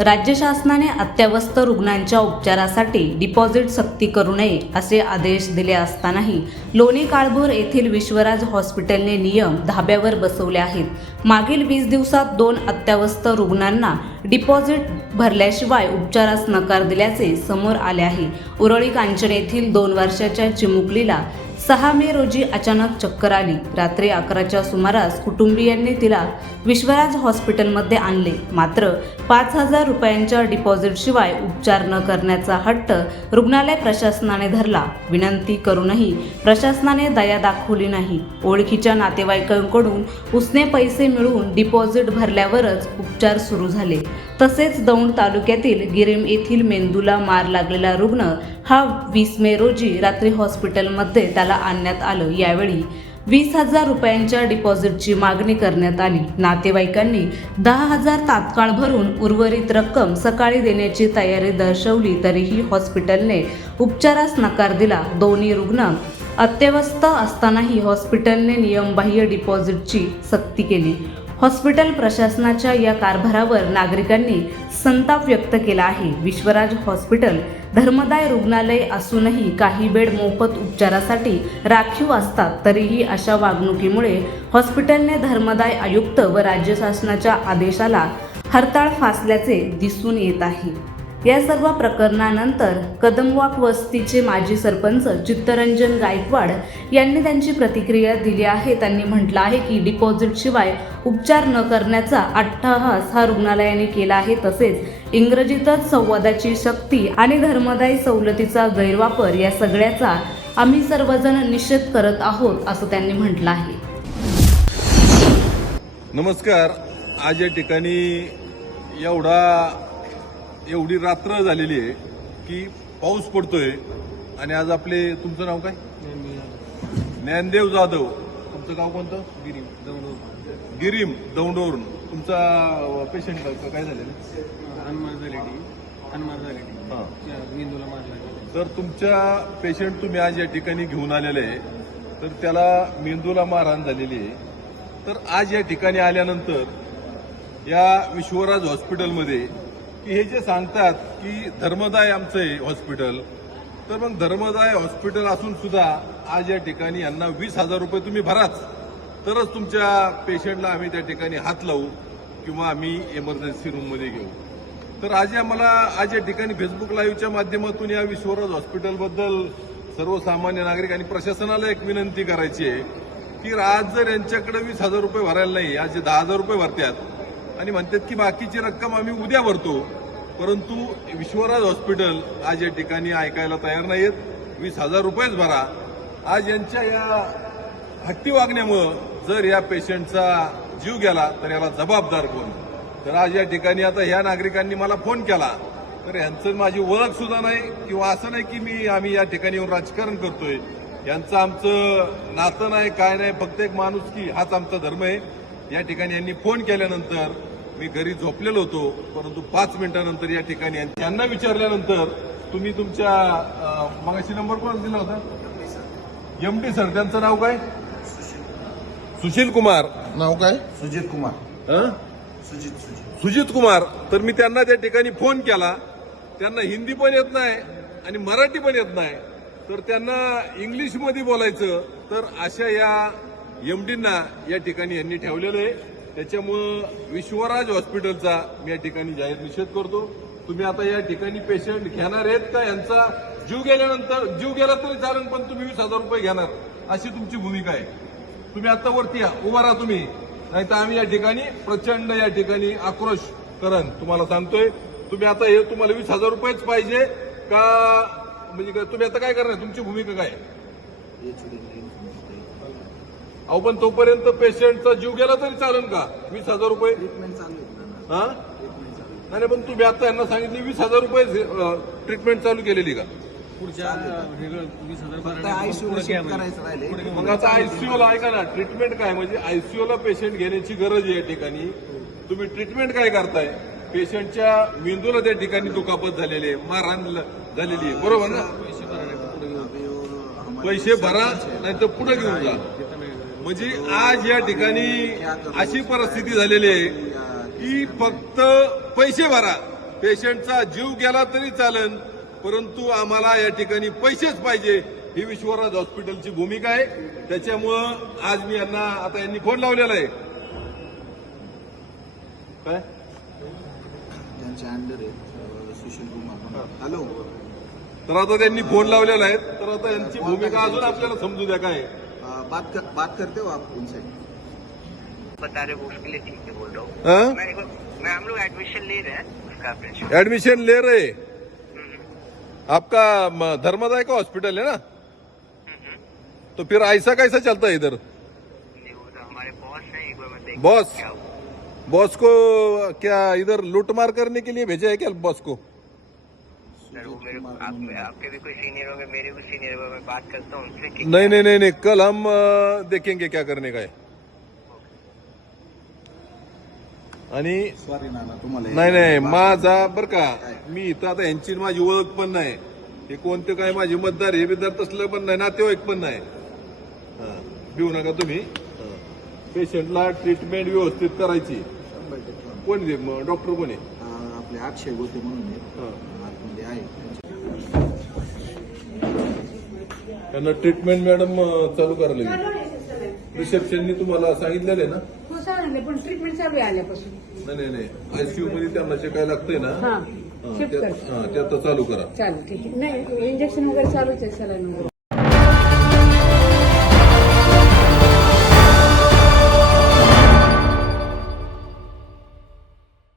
राज्य शासनाने अत्यवस्थ रुग्णांच्या उपचारासाठी डिपॉझिट सक्ती करू नये असे आदेश दिले असतानाही लोणी काळभोर येथील विश्वराज हॉस्पिटलने नियम धाब्यावर बसवले आहेत. मागील वीस दिवसात दोन अत्यवस्थ रुग्णांना डिपॉझिट भरल्याशिवाय उपचारास नकार दिल्याचे समोर आले आहे. उरळी कांचन येथील दोन वर्षाच्या चिमुकलीला सहा मे रोजी अचानक चक्कर आली. रात्री अकराच्या सुमारास कुटुंबियांनी तिला विश्वराज हॉस्पिटलमध्ये आणले. मात्र पाच हजार रुपयांच्या डिपॉझिटशिवाय उपचार न करण्याचा हट्ट रुग्णालय प्रशासनाने धरला. विनंती करूनही प्रशासनाने दया दाखवली नाही. ओळखीच्या नातेवाईकांकडून उसने पैसे मिळवून डिपॉझिट भरल्यावरच उपचार सुरू झाले. तसेच दौंड तालुक्यातील गिरीम येथील मेंदूला मार लागलेला रुग्ण हा वीस मे रोजी रात्री हॉस्पिटलमध्ये त्याला आणण्यात आलं. यावेळी वीस हजार रुपयांच्या डिपॉझिटची मागणी करण्यात आली. नातेवाईकांनी दहा हजार तात्काळ भरून उर्वरित रक्कम सकाळी देण्याची तयारी दर्शवली तरीही हॉस्पिटलने उपचारास नकार दिला. दोन्ही रुग्ण अत्यवस्थ असतानाही हॉस्पिटलने नियमबाह्य डिपॉझिटची सक्ती केली. हॉस्पिटल प्रशासनाच्या या कारभारावर नागरिकांनी संताप व्यक्त केला आहे. विश्वराज हॉस्पिटल धर्मदाय रुग्णालय असूनही काही बेड मोफत उपचारासाठी राखीव असतात. तरीही अशा वागणुकीमुळे हॉस्पिटलने धर्मदाय आयुक्त व राज्य शासनाच्या आदेशाला हरताळ फासल्याचे दिसून येत आहे. या सर्व प्रकरणानंतर कदमवाक वस्तीचे माजी सरपंच चित्तरंजन गायकवाड यांनी त्यांची प्रतिक्रिया दिली आहे. त्यांनी म्हटलं आहे की डिपॉझिटशिवाय उपचार न करण्याचा अट्टहास हा रुग्णालयाने केला आहे. तसेच इंग्रजीतच संवादाची शक्ती आणि धर्मदायी सवलतीचा गैरवापर या सगळ्याचा आम्ही सर्वजण निषेध करत आहोत असं त्यांनी म्हटलं आहे. नमस्कार. आज या ठिकाणी एवढा एवढी रात्र झालेली आहे की पाऊस पडतोय. आणि आज आपले तुमचं नाव काय? ज्ञानदेव जाधव. तुमचं गाव कोणतं? गिरीम गिरीम दौंडवरून तुमचा पेशंट काय झालेलं हनुमान झालेली. हनुमान झालेली. हां. मेंदूला मार तर तुमच्या पेशंट तुम्ही आज या ठिकाणी घेऊन आलेले आहे. तर त्याला मेंदूला मारहाण झालेली आहे. तर आज या ठिकाणी आल्यानंतर या विश्वराज हॉस्पिटलमध्ये की हे जे सांगतात की धर्मदाय आमचं आहे हॉस्पिटल तर मग धर्मदाय हॉस्पिटल असून सुद्धा आज या ठिकाणी यांना वीस हजार रुपये तुम्ही भराच. तरच तुमच्या पेशंटला आम्ही त्या ठिकाणी हात लावू किंवा आम्ही इमर्जन्सी रूममध्ये घेऊ. तर आज या मला आज या ठिकाणी फेसबुक लाईव्हच्या माध्यमातून या विश्वराज हॉस्पिटलबद्दल सर्वसामान्य नागरिक आणि प्रशासनाला एक विनंती करायची आहे की आज जर यांच्याकडे वीस हजार रुपये भरायला नाही आज जे दहा हजार रुपये भरतात आणि म्हणतात की बाकीची रक्कम आम्ही उद्या भरतो. परंतु विश्वराज हॉस्पिटल आज या ठिकाणी ऐकायला तयार नाहीत वीस हजार रुपयेच भरा. आज यांच्या या हट्टी वागण्यामुळं जर या पेशंटचा जीव गेला तर याला जबाबदार कोण? तर आज या ठिकाणी आता ह्या नागरिकांनी मला फोन केला. तर यांचं माझी ओळख सुद्धा नाही किंवा असं नाही की मी आम्ही या ठिकाणी येऊन राजकारण करतोय. यांचं आमचं नातं नाही काय नाही फक्त एक माणूस की हाच आमचा धर्म आहे. या ठिकाणी यांनी फोन केल्यानंतर मी घरी झोपलेलो होतो परंतु पाच मिनिटानंतर या ठिकाणी यांनी- यांना विचारल्यानंतर तुम्ही तुमच्या मगाशी नंबर कोण दिला होता? एम डी सर त्यांचं नाव काय? सुशील कुमार. नाव काय? सुजित कुमार. हं? सुजित सुजित. सुजित कुमार. तर मी त्यांना त्या ठिकाणी फोन केला. त्यांना हिंदी पण येत नाही आणि मराठी पण येत नाही. तर त्यांना इंग्लिशमध्ये बोलायचं. तर अशा या एमडींना या ठिकाणी यांनी ठेवलेलं आहे. त्याच्यामुळं विश्वराज हॉस्पिटलचा मी या ठिकाणी जाहीर निषेध करतो. तुम्ही आता या ठिकाणी पेशंट घेणार आहेत का? यांचा जीव गेल्यानंतर जीव गेला तरी चालेल पण तुम्ही वीस हजार रुपये घेणार. अशी तुमची भूमिका आहे. तुम्ही आता वरती या. उभा राहा तुम्ही. नाही तर आम्ही या ठिकाणी प्रचंड या ठिकाणी आक्रोश करण तुम्हाला सांगतोय. तुम्ही आता हे तुम्हाला वीस हजार रुपयेच पाहिजे का? म्हणजे तुम्ही आता काय करणार? तुमची भूमिका काय अहो पण तोपर्यंत पेशंटचा जीव गेला तरी चालेल का? वीस हजार रुपये? ट्रीटमेंट चालू आहे ना. हा? ट्रीटमेंट चालू आहे. नाही पण तुम्ही आता यांना सांगितली वीस हजार रुपये ट्रीटमेंट चालू केलेली का? पुढच्या वेगळं वीस हजार फक्त भरण्याचं आयसीयू पुढं घ्या शिफ्ट म्हणजे. करायचं राहिले मग आता आयसीयूला ऐका ना ट्रीटमेंट काय? म्हणजे आयसीयूला पेशंट घेण्याची गरज आहे या ठिकाणी. तुम्ही ट्रीटमेंट काय करताय? पेशंटच्या मेंदूला त्या ठिकाणी दुखापत झालेली आहे मारहाण ल- झालेली आहे. बरोबर ना? पैसे पुढं घेऊन. भरा नाही तर पुढे घेऊन जा. म्हणजे आज या ठिकाणी अशी परिस्थिती झालेली आहे की फक्त पैसे भरा. पेशंटचा जीव गेला तरी चालेल परंतु आम्हाला या ठिकाणी पैसेच पाहिजे ही विश्वराज हॉस्पिटलची भूमिका आहे. त्याच्यामुळं आज मी यांना आता यांनी फोन लावलेला आहे. काय? त्यांच्या अंडर आहे अं, सुशील कुमार. हॅलो तर आता त्यांनी फोन लावलेला आहे. तर आता यांची भूमिका अजून आपल्याला समजू द्या काय बात कर, बात करते हो आप उनसे? बता रहे वो उसके लिए ठीक है बोल रहा हूँ। हाँ? मैं मैं हम लोग एडमिशन ले रहे हैं उसका एडमिशन ले रहे? आपका म, धर्मदाय का हॉस्पिटल है ना? तो फिर ऐसा कैसा चलता है इधर? तो बॉस है बॉस? बॉस को क्या इधर लूटमार करने के लिए भेजा है क्या बॉस को? सर वो मेरे आप, आपके भी कोई सीनियर होंगे मेरे भी सीनियर होंगे मैं बात करता हूँ उनसे कि नहीं नहीं नहीं नहीं कल हम देखेंगे क्या करने का है। आणि सॉरी नाना तुम्हाला नाही नाही माझा बर का मी इथं आता यांची माझी ओळख पण नाही. हे कोणते काय माझे मतदार हे बिदार तसलं पण नाही नातेवाईक पण नाही. हा, भिवू नका तुम्ही. पेशंटला ट्रीटमेंट व्यवस्थित करायची. कोण? डॉक्टर कोण आहे? आपले अक्षय गोते म्हणून आहे. हा. आतमध्ये आहे त्यांना ट्रीटमेंट मॅडम चालू करायला रिसेप्शननी तुम्हाला सांगितलेलं आहे ना? हो सांगितलं पण ट्रीटमेंट चालू आहे आल्यापासून. नाही नाही नाही. आयसीयू मध्ये त्यांना जे काय लागतंय ना हा. शिफ्ट ते कर. हा, ते आता चालू करा. चालेल ठीक आहे. नाही इंजेक्शन वगैरे चालूच आहे सलाईन वगैरे.